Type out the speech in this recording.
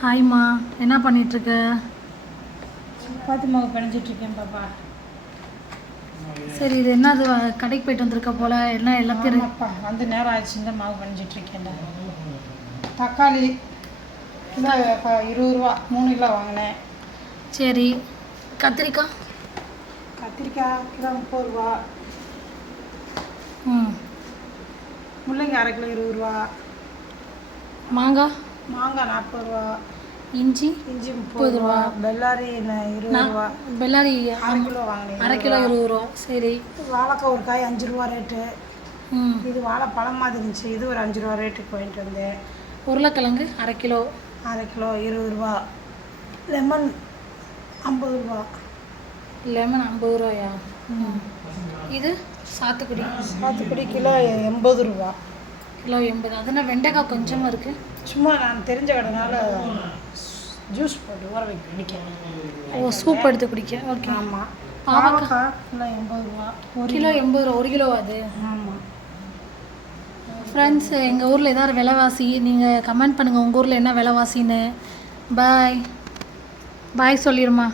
ஹாய்மா, என்ன பண்ணிகிட்ருக்க? சப்பாத்தி மாவு பிணைஞ்சிட்ருக்கேன் பாப்பா. சரி, இது என்ன அது கடைக்கு போயிட்டு வந்திருக்க போல், என்ன எல்லாத்தையும் ஆமாப்பா, வந்து நேரம் ஆயிடுச்சு. இந்த மாவு பிணைஞ்சிட்ருக்கேன்டா. தக்காளி கிலோ 20 ரூபா, 3 கிலோ வாங்கினேன். சரி, கத்திரிக்காய் கத்திரிக்காய் கிலோ 30 ரூபா. முள்ளங்கி அரை கிலோ 20 ரூபா. மாங்காய் 40 ரூபா. இஞ்சி 30 ரூபா. பெல்லாரி 20 ரூபா. பெல்லாரி அரை கிலோ வாங்கினேன், அரை கிலோ 20 ரூபா. சரி, வாழைக்காய் ஒரு காய் 5 ரூபா ரேட்டு. இது வாழைப்பழம் மாதிரி இருந்துச்சு, இது ஒரு 5 ரூபா ரேட்டுக்கு வாங்கிட்டு வந்தேன். உருளைக்கிழங்கு அரை கிலோ 20 ரூபா. லெமன் 50 ரூபா. லெமன் 50 ரூபாயா? இது சாத்துக்குடி கிலோ 80 ரூபா. கிலோ 80. அதனால் வெண்டைக்காய் கொஞ்சமாக இருக்குது. சும்மா நான் தெரிஞ்ச கடைனால ஜூஸ் போட்டு ஊற வைக்க குடிக்கிறேன். ஓ, சூப் எடுத்து குடிக்க. ஓகே. ஆமாம். பாவக்காய் கிலோ 80 ரூபா. கிலோ 80 ரூபா. 1 கிலோ அது. ஆமாம். ஃப்ரெண்ட்ஸ், எங்கள் ஊரில் ஏதாவது விலைவாசி நீங்கள் கமெண்ட் பண்ணுங்கள், உங்கள் ஊரில் என்ன விலைவாசின்னு. பாய் சொல்லிடுமா.